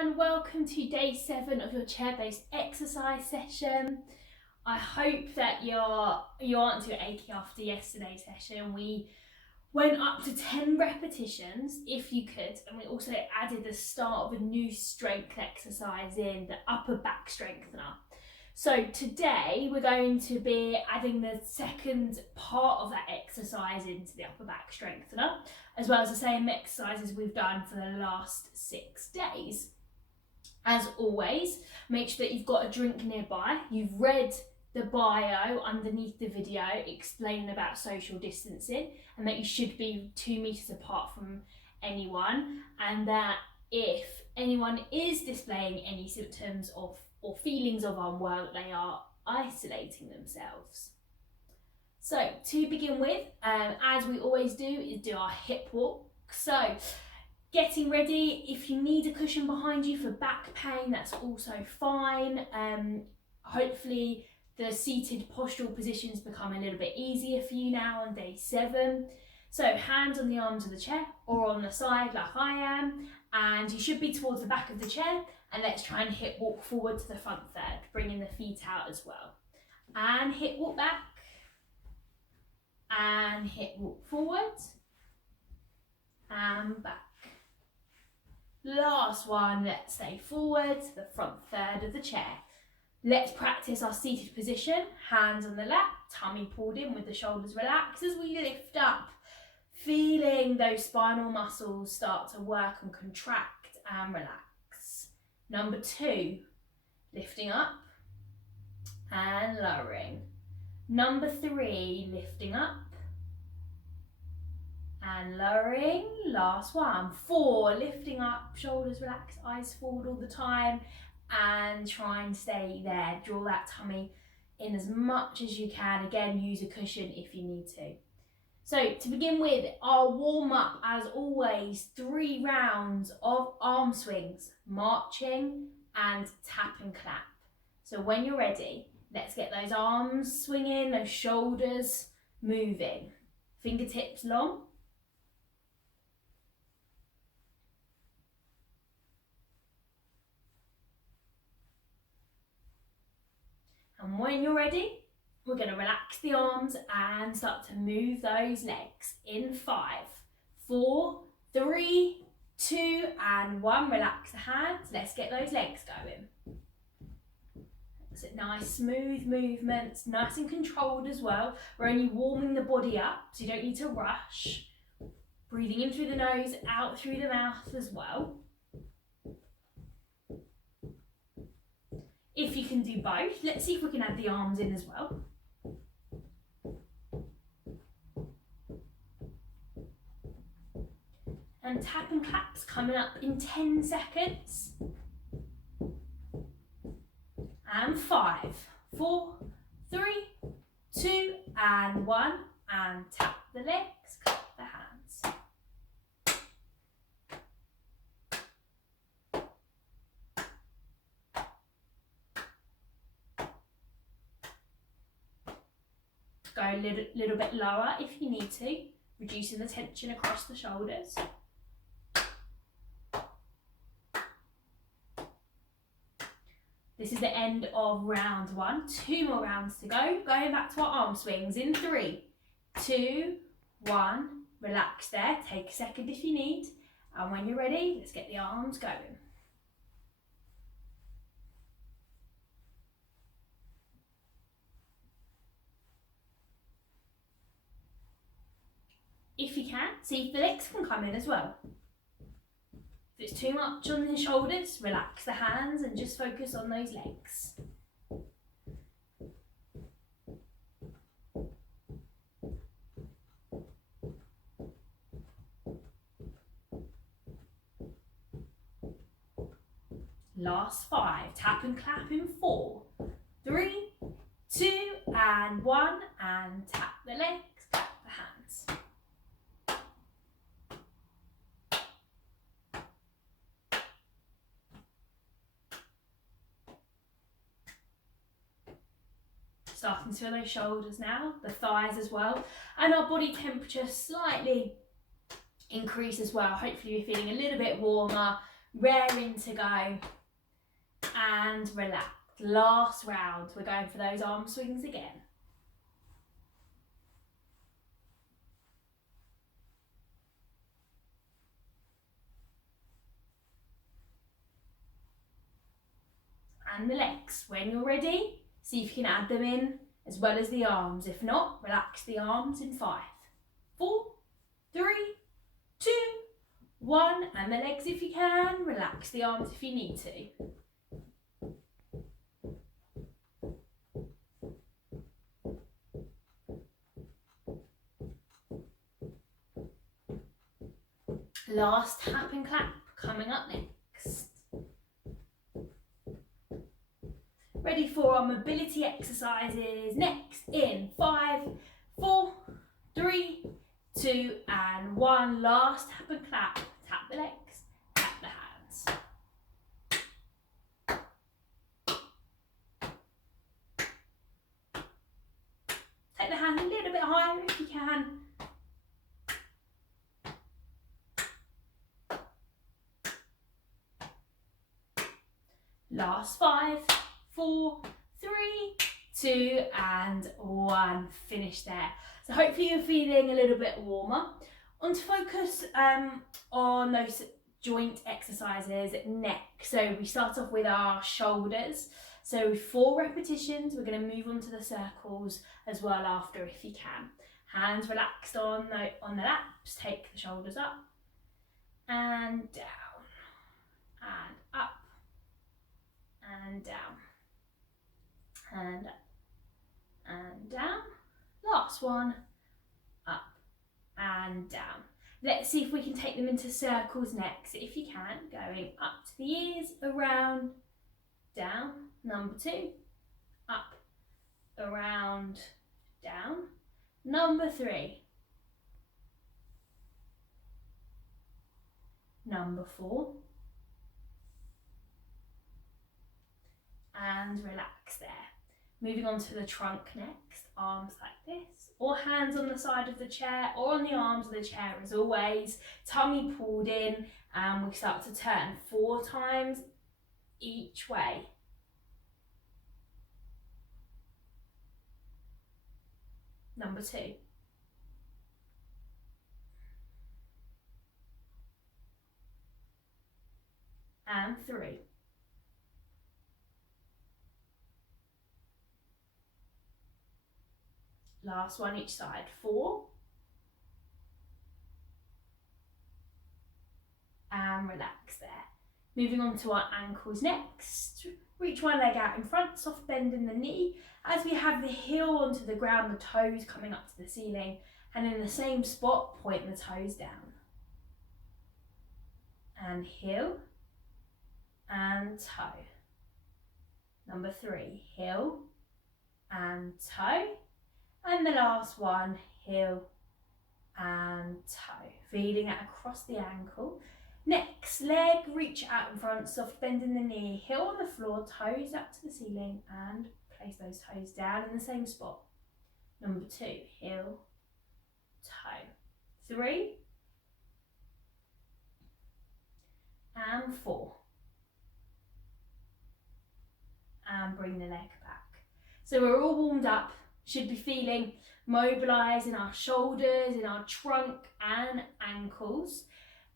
everyone, welcome to day 7 of your chair-based exercise session. I hope that you aren't too achy after yesterday's session. We went up to 10 repetitions if you could, and we also added the start of a new strength exercise in, the upper back strengthener. So today we're going to be adding the second part of that exercise into the upper back strengthener, as well as the same exercises we've done for the last 6 days. As always, make sure that you've got a drink nearby. You've read the bio underneath the video explaining about social distancing and that you should be 2 meters apart from anyone, and that if anyone is displaying any symptoms of or feelings of unwell, that they are isolating themselves. So to begin with, as we always do, is do our hip walk. So getting ready, if you need a cushion behind you for back pain, that's also fine. Hopefully the seated postural positions become a little bit easier for you now on day 7. So hands on the arms of the chair or on the side like I am, and you should be towards the back of the chair, and let's try and hip walk forward to the front third, bringing the feet out as well. And hip walk back, and hip walk forward, and back. Last one, let's stay forward to the front third of the chair. Let's practice our seated position, hands on the lap, tummy pulled in with the shoulders relaxed as we lift up, feeling those spinal muscles start to work and contract and relax. Number 2, lifting up and lowering. Number 3, lifting up and lowering. Last one. 4, lifting up, shoulders relaxed, eyes forward all the time, and try and stay there. Draw that tummy in as much as you can. Again, use a cushion if you need to. So to begin with, our warm up, as always, 3 rounds of arm swings, marching and tap and clap. So when you're ready, let's get those arms swinging, those shoulders moving, fingertips long. And when you're ready, we're going to relax the arms and start to move those legs in 5, 4, 3, 2, and 1. Relax the hands. Let's get those legs going. So nice smooth movements, nice and controlled as well. We're only warming the body up, so you don't need to rush. Breathing in through the nose, out through the mouth as well. If you can do both, let's see if we can add the arms in as well. And tap and claps coming up in 10 seconds. And 5, 4, 3, 2, and 1. And tap the legs, clap the hands. Go a little bit lower if you need to, reducing the tension across the shoulders. This is the end of round 1. 2 more rounds to go. Going back to our arm swings in 3, 2, 1. Relax there. Take a second if you need. And when you're ready, let's get the arms going. If you can, see if the legs can come in as well. If it's too much on the shoulders, relax the hands and just focus on those legs. Last 5, tap and clap in 4, 3, 2, and 1, and tap the legs, clap the hands. Starting to feel those shoulders now, the thighs as well, and our body temperature slightly increase as well. Hopefully you're feeling a little bit warmer, raring to go, and relax. Last round, we're going for those arm swings again. And the legs. When you're ready, see if you can add them in as well as the arms. If not, relax the arms in 5, 4, 3, 2, 1, and the legs if you can. Relax the arms if you need to. Last tap and clap coming up next. Ready for our mobility exercises next in 5, 4, 3, 2, and 1. Last tap and clap. Tap the legs, tap the hands. Take the hands a little bit higher if you can. Last 5, 4, 3, 2, and 1. Finish there. So hopefully you're feeling a little bit warmer. On to focus on those joint exercises next. So we start off with our shoulders. So 4 repetitions. We're going to move on to the circles as well after if you can. Hands relaxed on the laps. Take the shoulders up and down and up and down and up and down. Last one, up and down. Let's see if we can take them into circles next. If you can, going up to the ears, around, down. Number 2, up, around, down. Number 3. Number 4. And relax there. Moving on to the trunk next, arms like this, or hands on the side of the chair or on the arms of the chair as always. Tummy pulled in, and we start to turn 4 times each way. Number 2. And 3. Last one each side, 4. And relax there. Moving on to our ankles next. Reach one leg out in front, soft bend in the knee. As we have the heel onto the ground, the toes coming up to the ceiling. And in the same spot, point the toes down. And heel and toe. Number 3, heel and toe. And the last one, heel and toe. Feeling it across the ankle. Next leg, reach out in front, soft bend in the knee, heel on the floor, toes up to the ceiling, and place those toes down in the same spot. Number 2, heel, toe. 3 and 4. And bring the leg back. So we're all warmed up. Should be feeling mobilised in our shoulders, in our trunk and ankles.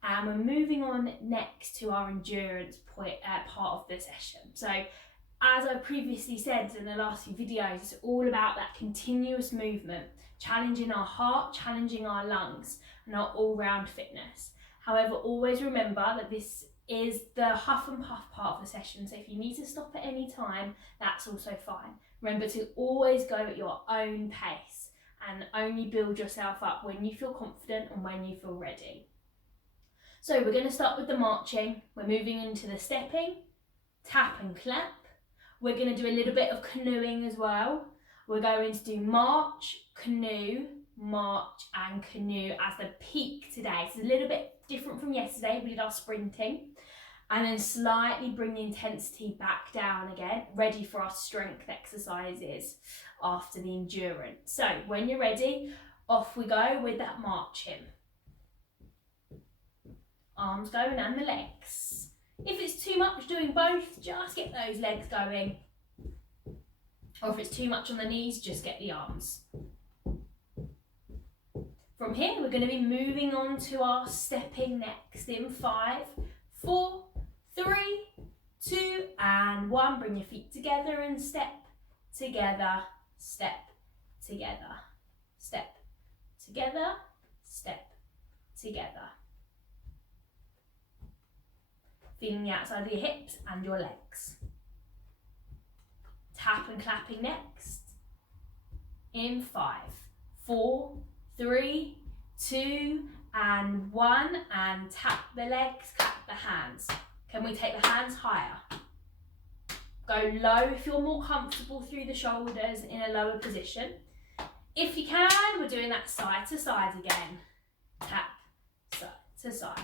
And we're moving on next to our endurance part of the session. So as I previously said in the last few videos, it's all about that continuous movement, challenging our heart, challenging our lungs, and our all-round fitness. However, always remember that this is the huff and puff part of the session. So if you need to stop at any time, that's also fine. Remember to always go at your own pace and only build yourself up when you feel confident and when you feel ready. So we're going to start with the marching. We're moving into the stepping, tap and clap. We're going to do a little bit of canoeing as well. We're going to do march, canoe, march and canoe as the peak today. So it's a little bit different from yesterday. We did our sprinting. And then slightly bring the intensity back down again, ready for our strength exercises after the endurance. So when you're ready, off we go with that marching. Arms going and the legs. too much doing both, just get those legs going. Or if it's too much on the knees, just get the arms. From here, we're going to be moving on to our stepping next in 5, 4, 3, 2, and 1. Bring your feet together and step together, step together, step together, step together. Feeling the outside of your hips and your legs. Tap and clapping next in 5, 4, 3, 2, and 1, and tap the legs, clap the hands. Can we take the hands higher? Go low if you're more comfortable through the shoulders in a lower position. If you can, we're doing that side to side again. Tap, side to side.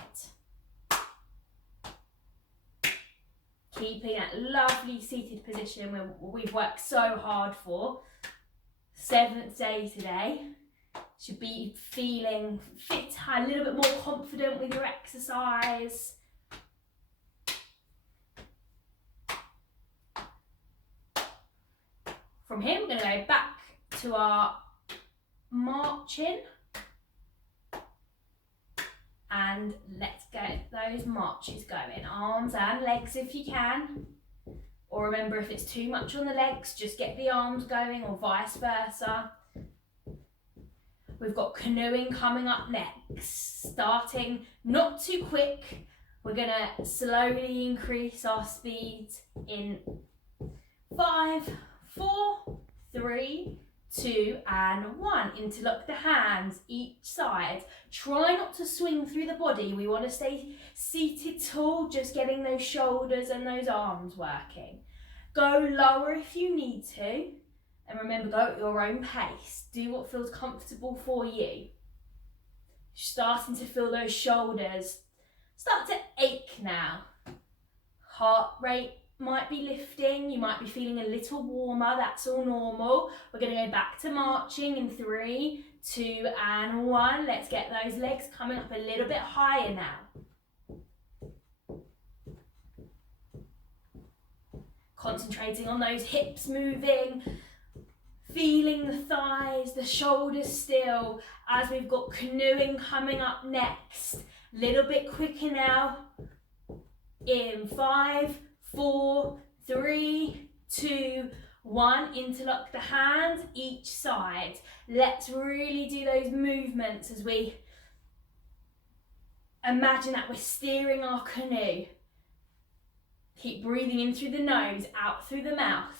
Keeping that lovely seated position we've worked so hard for. 7th day today. Should be feeling fit, a little bit more confident with your exercise. From here, we're going to go back to our marching. And let's get those marches going. Arms and legs if you can. Or remember, if it's too much on the legs, just get the arms going, or vice versa. We've got canoeing coming up next. Starting not too quick. We're going to slowly increase our speed in 5, 4, 3, 2, and 1. Interlock the hands each side. Try not to swing through the body. We want to stay seated tall, just getting those shoulders and those arms working. Go lower if you need to. And remember, go at your own pace. Do what feels comfortable for you. Starting to feel those shoulders start to ache now. Heart rate might be lifting. You might be feeling a little warmer. That's all normal. We're going to go back to marching in 3, 2, and 1. Let's get those legs coming up a little bit higher now. Concentrating on those hips moving. Feeling the thighs, the shoulders still, as we've got canoeing coming up next. Little bit quicker now. In 5, 4, 3, 2, 1. Interlock the hands each side. Let's really do those movements as we imagine that we're steering our canoe. Keep breathing in through the nose, out through the mouth.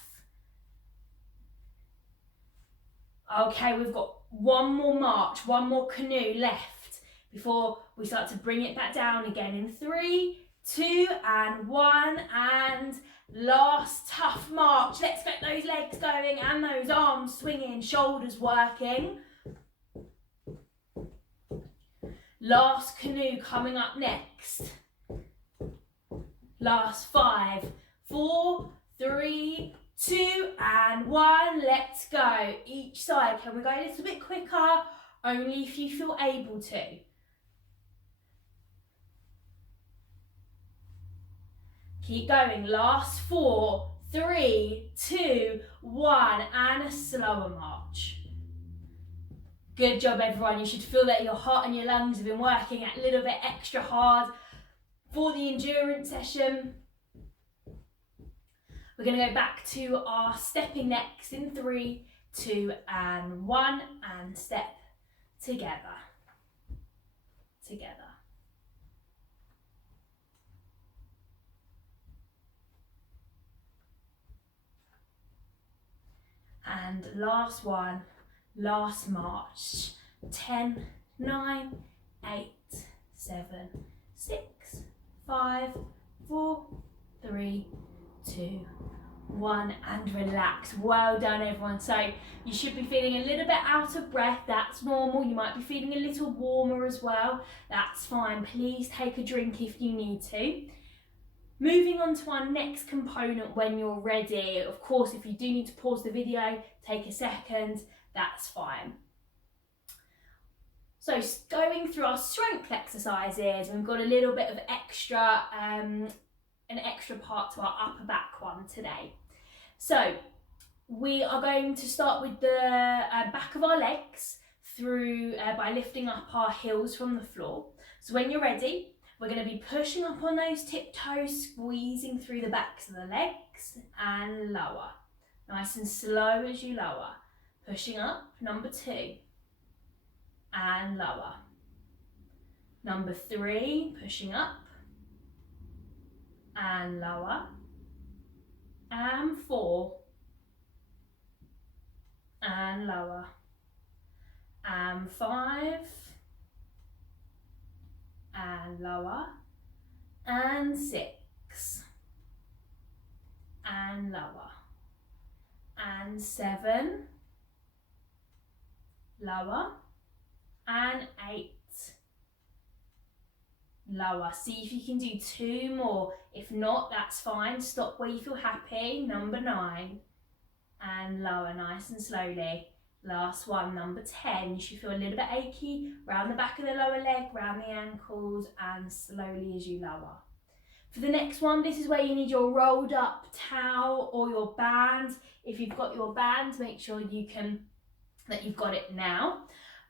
Okay, we've got one more march, one more canoe left before we start to bring it back down again in 3, 2, and 1, and last tough march. Let's get those legs going and those arms swinging, shoulders working. Last canoe coming up next. Last 5, 4, 3, 2, and 1. Let's go. Each side. Can we go a little bit quicker? Only if you feel able to. Keep going. Last 4, 3, 2, 1, and a slower march. Good job, everyone. You should feel that your heart and your lungs have been working a little bit extra hard for the endurance session. We're going to go back to our stepping next in 3, 2, and 1, and step together. Together. And last one, last march. 10, 9, 8, 7, 6, 5, 4, 3, 2, 1, and relax. Well done, everyone. So you should be feeling a little bit out of breath. That's normal. You might be feeling a little warmer as well. That's fine. Please take a drink if you need to. Moving on to our next component when you're ready. Of course, if you do need to pause the video, take a second, that's fine. So going through our strength exercises, we've got a little bit of an extra part to our upper back one today. So we are going to start with the back of our legs through by lifting up our heels from the floor. So when you're ready, we're going to be pushing up on those tiptoes, squeezing through the backs of the legs and lower. Nice and slow as you lower. Pushing up, number 2, and lower. Number 3, pushing up, and lower. And 4, and lower. And 5, and lower. And 6, and lower. And 7, lower. And 8, lower. See if you can do 2 more. If not, that's fine. Stop where you feel happy. Number 9, and lower nice and slowly. Last one, number 10. You should feel a little bit achy round the back of the lower leg, round the ankles, and slowly as you lower. For the next one, this is where you need your rolled up towel or your band. If you've got your band, make sure that you've got it now.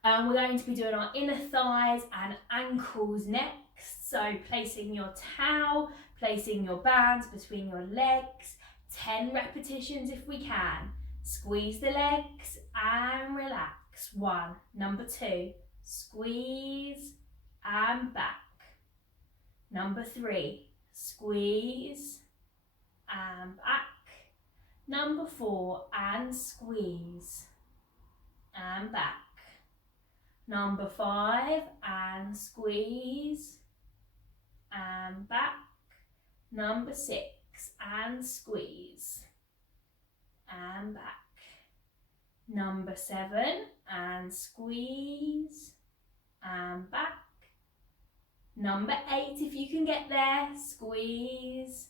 We're going to be doing our inner thighs and ankles next. So placing your towel, placing your bands between your legs, 10 repetitions if we can. Squeeze the legs and relax. 1, number 2, squeeze and back. Number 3, squeeze and back. Number 4, and squeeze and back. Number 5, and squeeze and back. Number 6, and squeeze and back. Number 7, and squeeze and back. Number 8, if you can get there, squeeze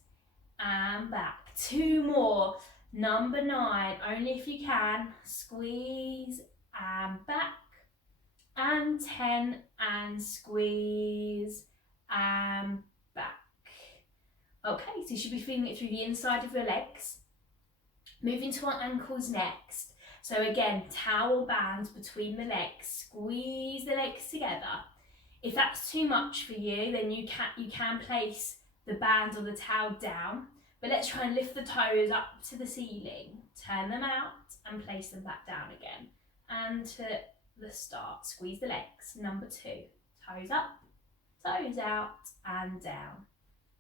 and back. 2 more. Number 9, only if you can, squeeze and back. And 10, and squeeze and back. Okay, so you should be feeling it through the inside of your legs. Moving to our ankles next. So again, towel bands between the legs. Squeeze the legs together. If that's too much for you, then you can place the band or the towel down. But let's try and lift the toes up to the ceiling. Turn them out and place them back down again. And to the start, squeeze the legs. Number 2, toes up, toes out, and down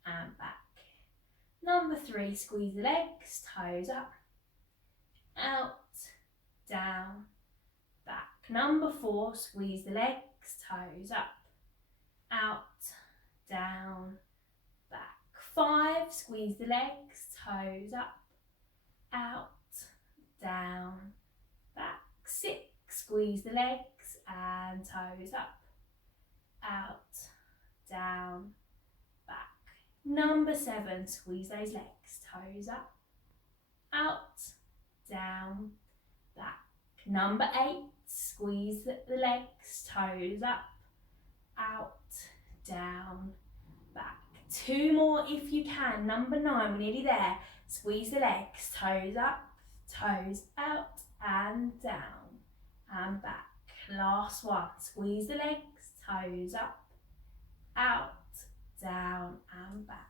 and back. Number 3, squeeze the legs, toes up, out, down, back. Number 4, squeeze the legs, toes up, out, down, back. 5, squeeze the legs, toes up, out, down, back. 6, squeeze the legs and toes up, out, down, back. Number 7, squeeze those legs, toes up, out, down, back. Number 8, squeeze the legs, toes up, out, down, back. 2 more if you can. Number 9, we're nearly there. Squeeze the legs, toes up, toes out and down and back. Last one, squeeze the legs, toes up, out, down and back.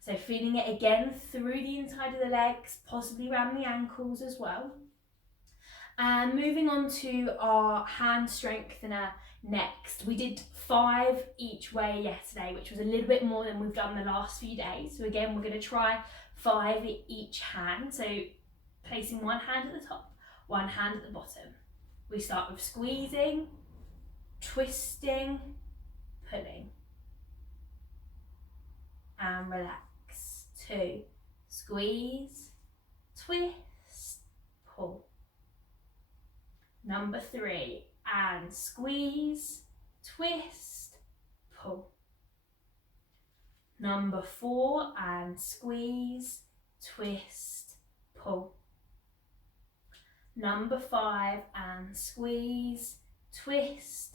So feeling it again through the inside of the legs, possibly around the ankles as well. And moving on to our hand strengthener next. We did 5 each way yesterday, which was a little bit more than we've done the last few days. So again, we're going to try 5 each hand. So placing one hand at the top, one hand at the bottom. We start with squeezing, twisting, pulling, and relax. 2, squeeze, twist, pull. Number 3, and squeeze, twist, pull. Number 4, and squeeze, twist, pull. Number 5, and squeeze, twist,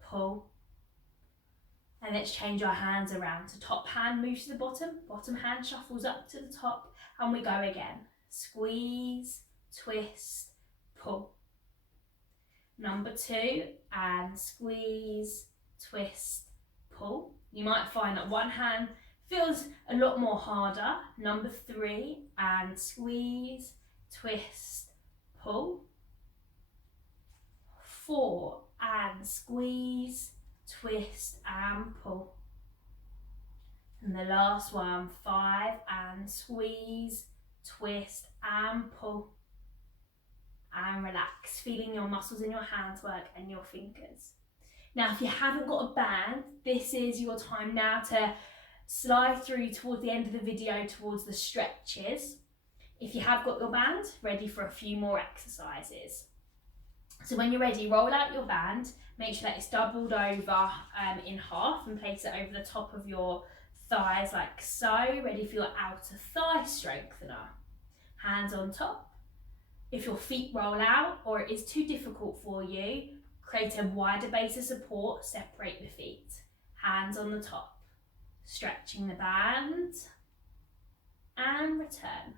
pull. And let's change our hands around. So top hand moves to the bottom, bottom hand shuffles up to the top, and we go again. Squeeze, twist, pull. Number 2, and squeeze, twist, pull. You might find that one hand feels a lot more harder. Number 3, and squeeze, twist, pull. 4, and squeeze, twist and pull. And the last one, 5, and squeeze, twist and pull. And relax, feeling your muscles in your hands work and your fingers. Now, if you haven't got a band, this is your time now to slide through towards the end of the video towards the stretches. If you have got your band, ready for a few more exercises. So when you're ready, roll out your band, make sure that it's doubled over in half and place it over the top of your thighs like so, ready for your outer thigh strengthener. Hands on top. If your feet roll out or it is too difficult for you, create a wider base of support, separate the feet. Hands on the top. Stretching the band and return.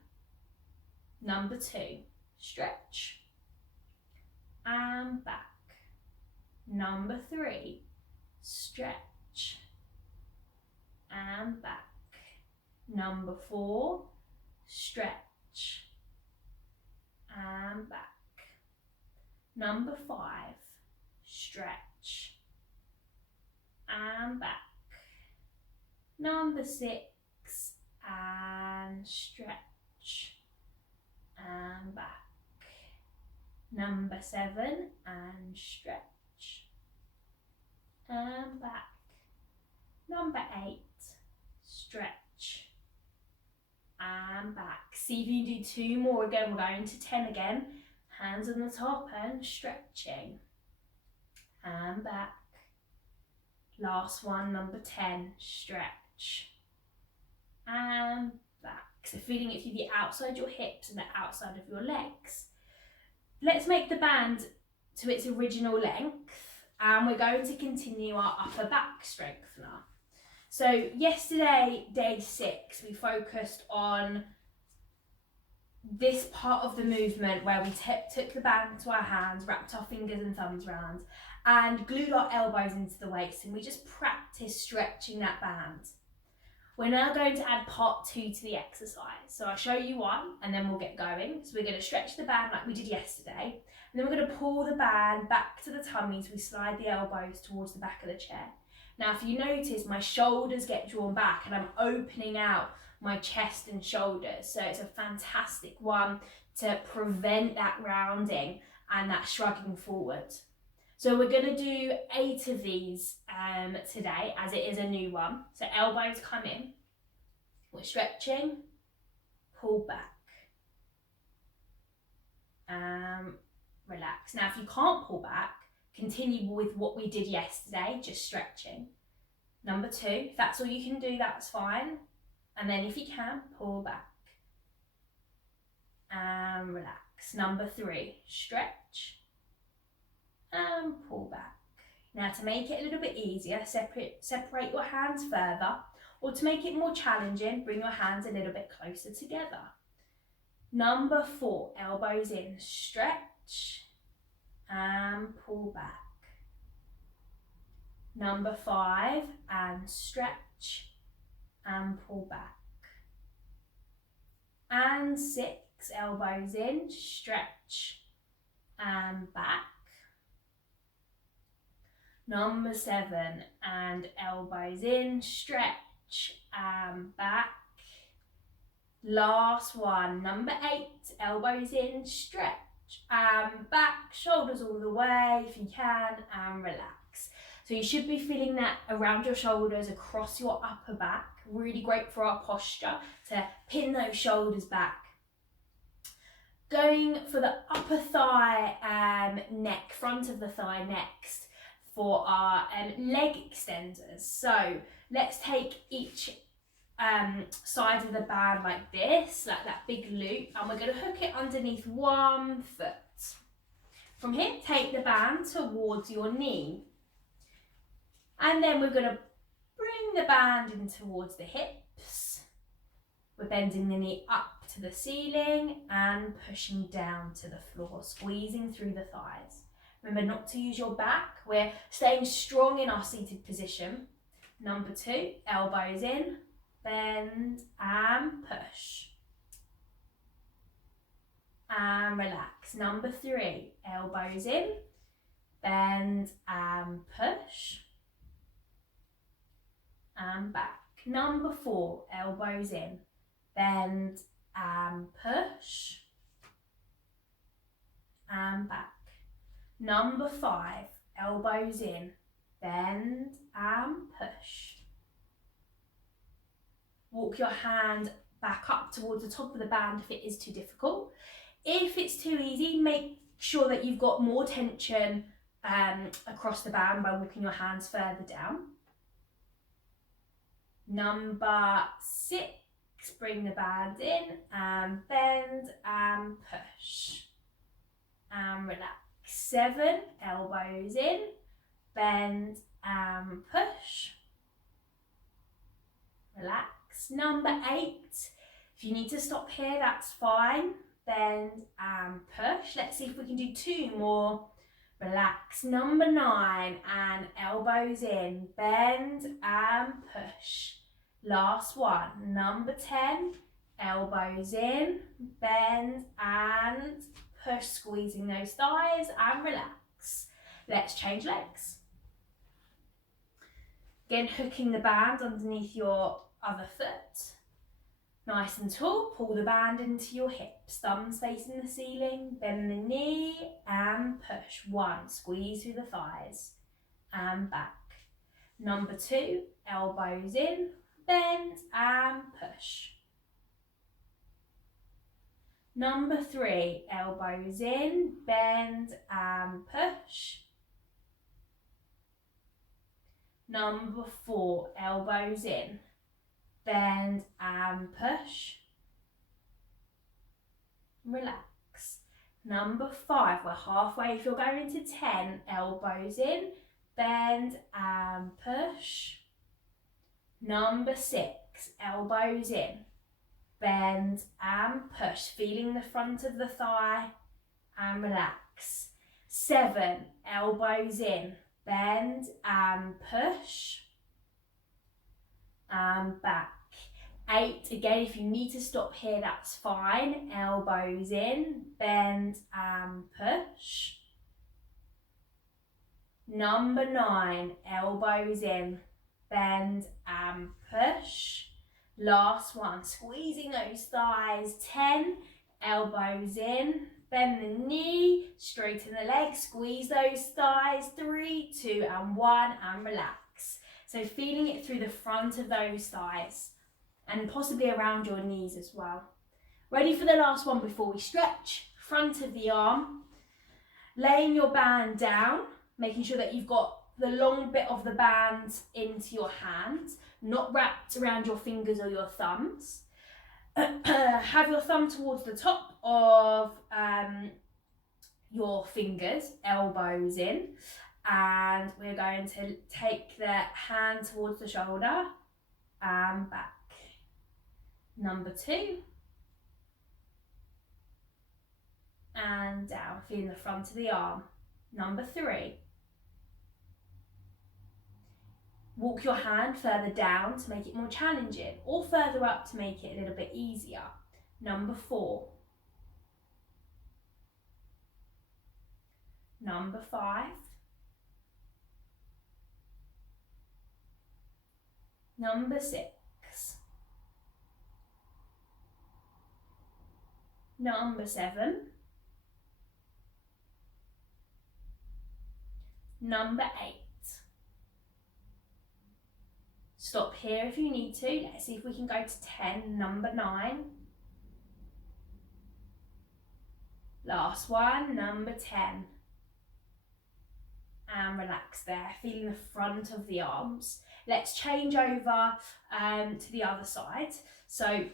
Number 2, stretch and back. Number 3, stretch and back. Number 4, stretch and back. Number 5, stretch and back. Number 6, and stretch and back. Number 7, and stretch and back. Number 8, stretch and back. See if you can do 2 more again. We're going to 10 again. Hands on the top and stretching and back. Last one, number 10, stretch and back. So feeling it through the outside of your hips and the outside of your legs. Let's make the band to its original length, and we're going to continue our upper back strengthener. So yesterday, day 6, we focused on this part of the movement where we took the band to our hands, wrapped our fingers and thumbs around, and glued our elbows into the waist, and we just practiced stretching that band. We're now going to add part 2 to the exercise. So I'll show you one and then we'll get going. So we're going to stretch the band like we did yesterday, and then we're going to pull the band back to the tummy as we slide the elbows towards the back of the chair. Now, if you notice, my shoulders get drawn back and I'm opening out my chest and shoulders. So it's a fantastic one to prevent that rounding and that shrugging forward. So we're going to do 8 of these today, as it is a new one. So elbows come in, we're stretching, pull back, relax. Now if you can't pull back, continue with what we did yesterday, just stretching. Number 2, if that's all you can do, that's fine. And then if you can, pull back and relax. Number 3, stretch and pull back. Now to make it a little bit easier, separate your hands further, or to make it more challenging, bring your hands a little bit closer together. Number 4, elbows in, stretch and pull back. Number 5, and stretch and pull back. And 6, elbows in, stretch and back. Number 7, and elbows in, stretch and back. Last one, number 8, elbows in, stretch and back, shoulders all the way if you can, and relax. So you should be feeling that around your shoulders, across your upper back. Really great for our posture to pin those shoulders back. Going for the upper thigh neck, front of the thigh next for our leg extenders. So let's take each side of the band like this, like that big loop, and we're going to hook it underneath one foot. From here, take the band towards your knee. And then we're going to the band in towards the hips. We're bending the knee up to the ceiling and pushing down to the floor, squeezing through the thighs. Remember not to use your back. We're staying strong in our seated position. Number 2, elbows in, bend and push. And relax. Number 3, elbows in, bend and push. And back. Number 4, elbows in, bend and push. And back. Number 5, elbows in, bend and push. Walk your hand back up towards the top of the band if it is too difficult. If it's too easy, make sure that you've got more tension across the band by walking your hands further down. Number 6, bring the band in and bend and push. And relax. 7, elbows in, bend and push. Relax. Number 8, if you need to stop here, that's fine. Bend and push. Let's see if we can do 2 more. Relax. Number 9, and elbows in, bend and push. Last one. Number 10, elbows in, bend and push, squeezing those thighs and relax. Let's change legs. Again, hooking the band underneath your other foot. Nice and tall, pull the band into your hips, thumbs facing the ceiling, bend the knee and push. 1, squeeze through the thighs and back. Number 2, elbows in, bend and push. Number 3, elbows in, bend and push. Number 4, elbows in, bend and push. Relax. Number 5, we're halfway. If you're going to 10, elbows in, bend and push. Number 6, elbows in, bend and push, feeling the front of the thigh and relax. 7, elbows in, bend and push and back. 8, again, if you need to stop here, that's fine. Elbows in, bend and push. Number 9, elbows in, bend and push. Last one, squeezing those thighs. 10, elbows in, bend the knee, straighten the legs, squeeze those thighs. 3, 2 and 1 and relax. So feeling it through the front of those thighs and possibly around your knees as well. Ready for the last one before we stretch. Front of the arm, laying your band down, making sure that you've got the long bit of the band into your hands, not wrapped around your fingers or your thumbs. Have your thumb towards the top of your fingers, elbows in, and we're going to take the hand towards the shoulder and back. Number 2. And down, feeling the front of the arm. Number 3. Walk your hand further down to make it more challenging, or further up to make it a little bit easier. Number 4. Number 5. Number 6. Number 7. Number 8. Stop here if you need to. Let's see if we can go to 10. Number 9. Last one, number 10. And relax there, feeling the front of the arms. Let's change over to the other side. So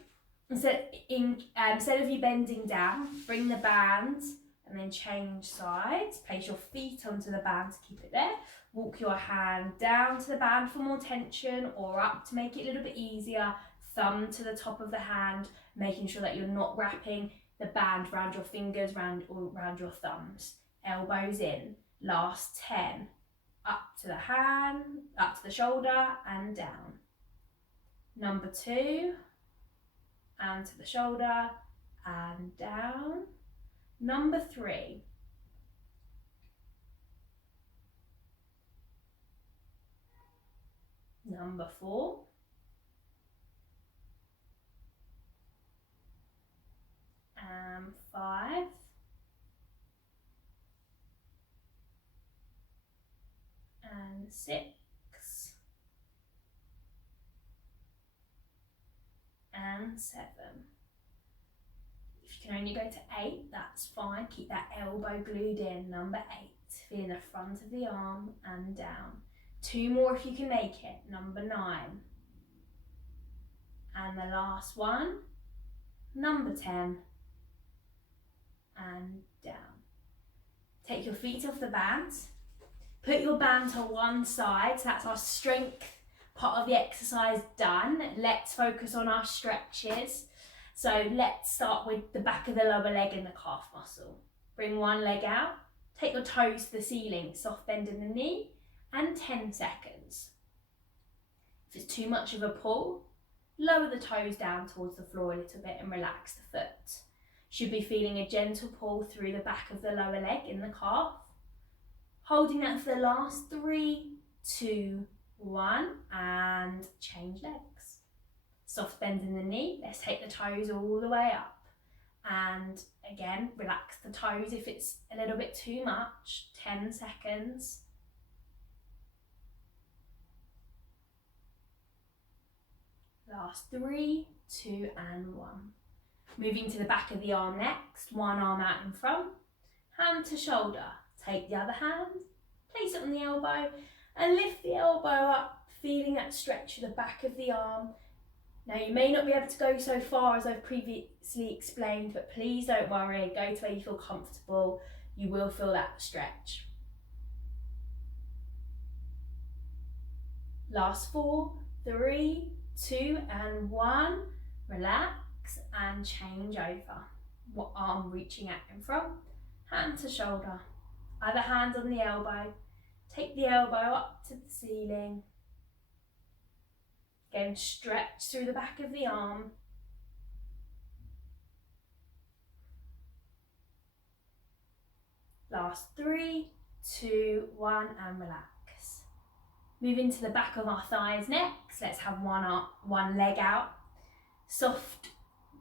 instead of you bending down, bring the band and then change sides. Place your feet onto the band to keep it there. walk your hand down to the band for more tension or up to make it a little bit easier. Thumb to the top of the hand, making sure that you're not wrapping the band around your fingers or around your thumbs. Elbows in. Last 10. Up to the hand, up to the shoulder and down. Number 2. And to the shoulder and down. Number 3. Number 4. And 5. And 6. And 7. If you can only go to 8, that's fine. Keep that elbow glued in. Number 8. Feeling the front of the arm and down. 2 more if you can make it. Number 9. And the last one. Number 10. And down. Take your feet off the band. Put your band to one side. So that's our strength part of the exercise done. Let's focus on our stretches. So let's start with the back of the lower leg and the calf muscle. Bring one leg out. Take your toes to the ceiling. Soft bend in the knee. And 10 seconds. If it's too much of a pull, lower the toes down towards the floor a little bit and relax the foot. Should be feeling a gentle pull through the back of the lower leg in the calf. Holding that for the last 3, 2, 1 and change legs. Soft bend in the knee. Let's take the toes all the way up. And again, relax the toes if it's a little bit too much. 10 seconds. Last 3, 2 and 1. Moving to the back of the arm next. One arm out in front. Hand to shoulder. Take the other hand. Place it on the elbow and lift the elbow up, feeling that stretch to the back of the arm. Now you may not be able to go so far as I've previously explained, but please don't worry. Go to where you feel comfortable. You will feel that stretch. Last 4, 3, 2 and 1. Relax and change over. What arm reaching out in front, hand to shoulder. Other hand on the elbow. Take the elbow up to the ceiling. Again, stretch through the back of the arm. Last 3, 2, 1 and relax. Moving to the back of our thighs next. Let's have one leg out. Soft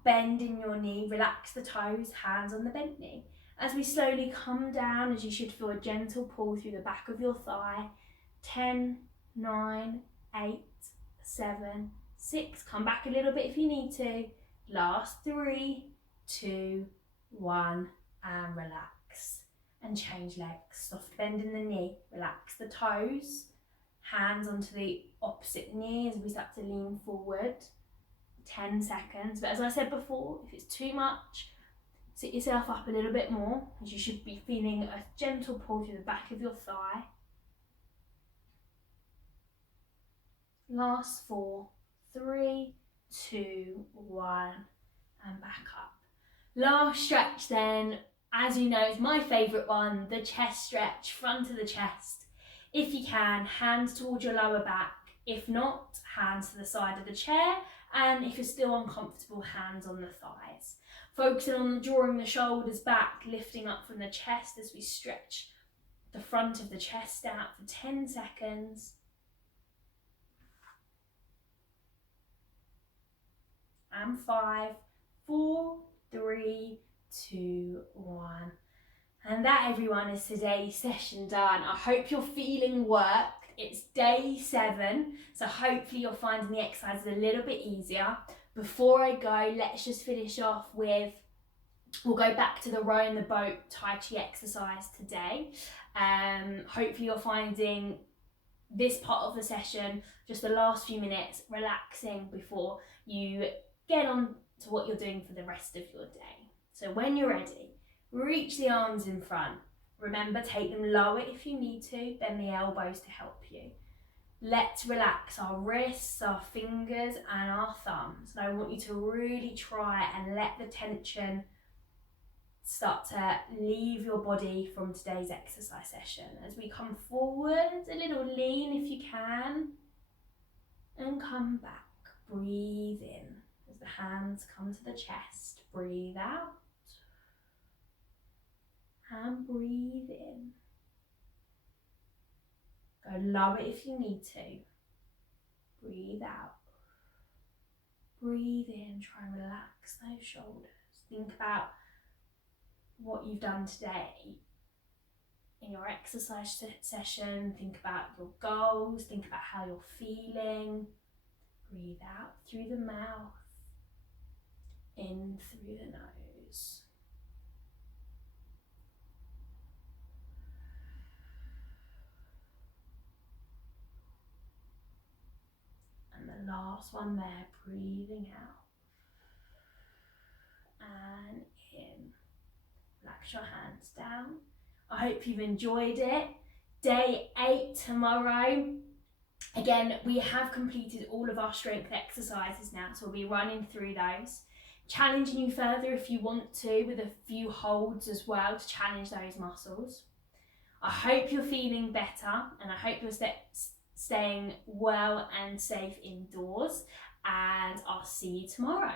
bend in your knee. Relax the toes, hands on the bent knee. As we slowly come down, as you should feel a gentle pull through the back of your thigh. 10, 9, 8, 7, 6. Come back a little bit if you need to. Last 3, 2, 1 and relax. And change legs. Soft bend in the knee. Relax the toes. Hands onto the opposite knee as we start to lean forward. 10 seconds. But as I said before, if it's too much, sit yourself up a little bit more, as you should be feeling a gentle pull through the back of your thigh. Last 4, 3, 2, 1 and back up. Last stretch then, as you know, is my favourite one, the chest stretch, front of the chest. If you can, hands towards your lower back. If not, hands to the side of the chair. And if you're still uncomfortable, hands on the thighs. Focusing on drawing the shoulders back, lifting up from the chest as we stretch the front of the chest out for 10 seconds. And 5, 4, 3, 2, 1. And that, everyone, is today's session done. I hope you're feeling worked. It's day 7, so hopefully you're finding the exercises a little bit easier. Before I go, let's just finish off with, we'll go back to the row in the boat Tai Chi exercise today. Hopefully you're finding this part of the session, just the last few minutes, relaxing before you get on to what you're doing for the rest of your day. So when you're ready, reach the arms in front, Remember, take them lower if you need to, then the elbows to help you. Let's relax our wrists, our fingers and our thumbs. And I want you to really try and let the tension start to leave your body from today's exercise session. As we come forward, a little lean if you can, and come back. Breathe in as the hands come to the chest. Breathe out and breathe in. Go lower if you need to. Breathe out. Breathe in, try and relax those shoulders. Think about what you've done today in your exercise session. Think about your goals. Think about how you're feeling. Breathe out through the mouth, in through the nose. And the last one there, breathing out and in. Relax your hands down. I hope you've enjoyed it. Day 8 tomorrow. Again, we have completed all of our strength exercises now, so we'll be running through those. Challenging you further if you want to, with a few holds as well to challenge those muscles. I hope you're feeling better, and I hope you're staying well and safe indoors, and I'll see you tomorrow.